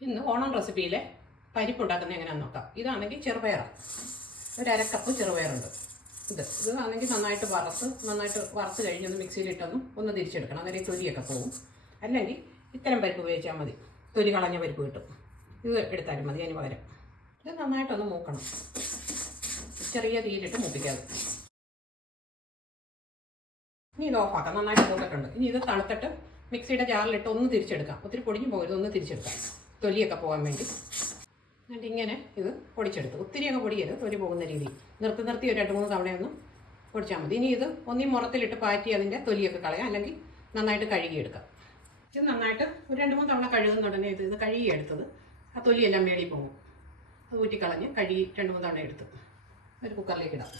ഇന്ന് ഓണം റെസിപ്പിയിലെ പരിപ്പ് ഉണ്ടാക്കുന്നത് എങ്ങനെയാണെന്ന് നോക്കാം. ഇതാണെങ്കിൽ ചെറുപയറാണ് ഒരു അരക്കപ്പ് കപ്പ് ചെറുപയറുണ്ട്. ഇത്. ഇതാണെങ്കിൽ നന്നായിട്ട് വറുത്ത് നന്നായിട്ട് വറുത്ത് കഴിഞ്ഞൊന്ന് മിക്സിയിലിട്ടൊന്നും ഒന്ന് തിരിച്ചെടുക്കണം. അന്നേരം തൊലിയൊക്കെ പോകും അല്ലെങ്കിൽ ഇത്തരം പരിപ്പ് ഉപയോഗിച്ചാൽ മതി. തൊലി കളഞ്ഞ പരിപ്പ് കിട്ടും. ഇത് എടുത്താലും മതി അതിന് പകരം. ഇത് നന്നായിട്ടൊന്ന് മൂക്കണം. ചെറിയ തീയിലിട്ട് മൂപ്പിക്കാതെ. ഇനി ഇത് ഓഫാക്കാം. നന്നായിട്ട് മൂത്തിട്ടുണ്ട്. ഇനി ഇത് തണുത്തിട്ട് മിക്സിയുടെ ജാറിലിട്ട് ഒന്ന് തിരിച്ചെടുക്കാം. ഒത്തിരി പൊടിഞ്ഞു പോയത് ഒന്ന് തിരിച്ചെടുക്കാം. തൊലിയൊക്കെ പോകാൻ വേണ്ടി. എന്നിട്ട് ഇങ്ങനെ ഇത് പൊടിച്ചെടുത്ത്. ഒത്തിരിയൊക്കെ പൊടിയരുത് തൊലി പോകുന്ന രീതി നിർത്തി നിർത്തി ഒരു രണ്ട് മൂന്ന് തവണയൊന്നും പൊടിച്ചാൽ മതി. ഇനി ഇത് ഒന്നീ മുറത്തിലിട്ട് പാറ്റി അതിന്റെ തൊലിയൊക്കെ കളയാം. അല്ലെങ്കിൽ നന്നായിട്ട് കഴുകിയെടുക്കാം. ഇത് നന്നായിട്ട് ഒരു രണ്ട് മൂന്ന് തവണ കഴുകുന്ന ഉടനെ ഇത് ഇത് കഴുകിയെടുത്തത് ആ തൊലിയെല്ലാം മേളി പോകും. അത് ഊറ്റിക്കളഞ്ഞ് കഴുകി രണ്ട് മൂന്ന് തവണ എടുത്ത് ഒരു കുക്കറിലേക്ക് ഇടാം.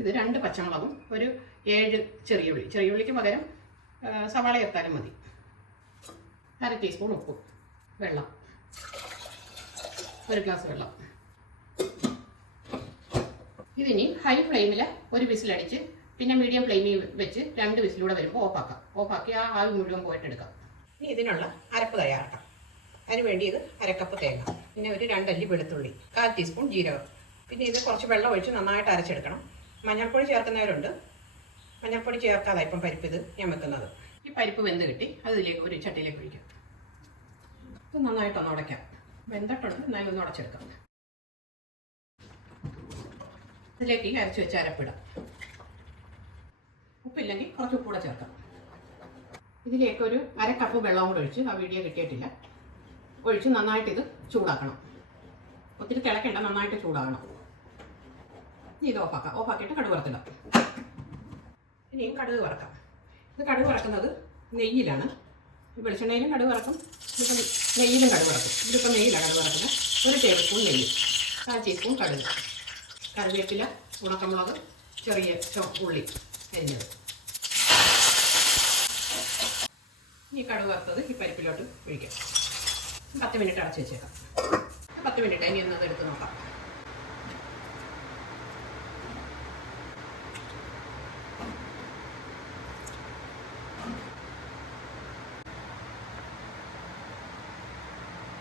ഇത് രണ്ട് പച്ചമുളകും ഒരു ഏഴ് ചെറിയ ഉള്ളി. ചെറിയ ഉള്ളിക്ക് പകരം സവാള ചേർത്താലും മതി. അര ടീസ്പൂൺ ഉപ്പ് വെള്ളം. ഒരു ഗ്ലാസ് വെള്ളം. ഇതിനി ഹൈ ഫ്ലെയിമിൽ ഒരു വിസിലടിച്ച് പിന്നെ മീഡിയം ഫ്ലെയിമിൽ വെച്ച് രണ്ട് വിസിലൂടെ വരുമ്പോൾ ഓഫാക്കാം ഓഫാക്കി ആ ആവി മുഴുവൻ പോയിട്ട് എടുക്കാം. ഇനി ഇതിനുള്ള അരപ്പ് തയ്യാറാക്കാം. അതിന് വേണ്ടി ഇത് അരക്കപ്പ് തേങ്ങ പിന്നെ ഒരു രണ്ടല്ലി വെളുത്തുള്ളി കാൽ ടീസ്പൂൺ ജീരകം. പിന്നെ ഇത് കുറച്ച് വെള്ളം ഒഴിച്ച് നന്നായിട്ട് അരച്ചെടുക്കണം. മഞ്ഞൾപ്പൊടി ചേർക്കുന്നവരുണ്ട്. മഞ്ഞൾപ്പൊടി ചേർക്കാതെ ഇപ്പം പരിപ്പ് ഇത് ഞാൻ വെക്കുന്നത്. ഈ പരിപ്പ് വെന്ത് കിട്ടി അതിലേക്ക് ഒരു ചട്ടിയിലേക്ക് ഒഴിക്കാം. ഇത് നന്നായിട്ടൊന്ന് ഉടയ്ക്കാം. വെന്തിട്ടുണ്ട്. എന്നാലും ഒന്ന് ഉടച്ചെടുക്കാം. ഇതിലേക്ക് അരച്ച് വെച്ച് അരപ്പിടാം. ഉപ്പില്ലെങ്കിൽ കുറച്ച് ഉപ്പൂടെ ചേർക്കാം. ഇതിലേക്ക് ഒരു അര കപ്പ് വെള്ളം കൂടെ ഒഴിച്ച് ആ വീഡിയോ കിട്ടിയിട്ടില്ല. ഒഴിച്ച് നന്നായിട്ട് ഇത് ചൂടാക്കണം. ഒത്തിരി തിളക്കണ്ട നന്നായിട്ട് ചൂടാകണം ഇനി ഇത് ഓഫാക്കാം. ഓഫാക്കിയിട്ട് കടുക് വറുത്തിടാം. ഇനിയും കടുക് വറക്കാം. ഇത് കടുക് വറക്കുന്നത് നെയ്യിലാണ്. വെളിച്ചെണ്ണയിലും കടുക് വറക്കും. ഇതിപ്പം നെയ്യിലും കടുക് വറക്കും. ഇതിപ്പം നെയ്യിലാണ് കടുക് വറക്കുന്നത്. ഒരു ടേബിൾ സ്പൂൺ നെയ്യ് കാൽ ടീസ്പൂൺ കടുക് കറിവേപ്പില ഉണക്കമുളക് ചെറിയ ഉള്ളി അരിഞ്ഞത് ഈ കടുക് വറുത്തത് ഈ പരിപ്പിലോട്ട് ഒഴിക്കാം. പത്ത് മിനിറ്റ് അടച്ച് വെച്ചേക്കാം. പത്ത് മിനിറ്റ് ഇനി ഒന്നത് എടുത്ത് നോക്കാം.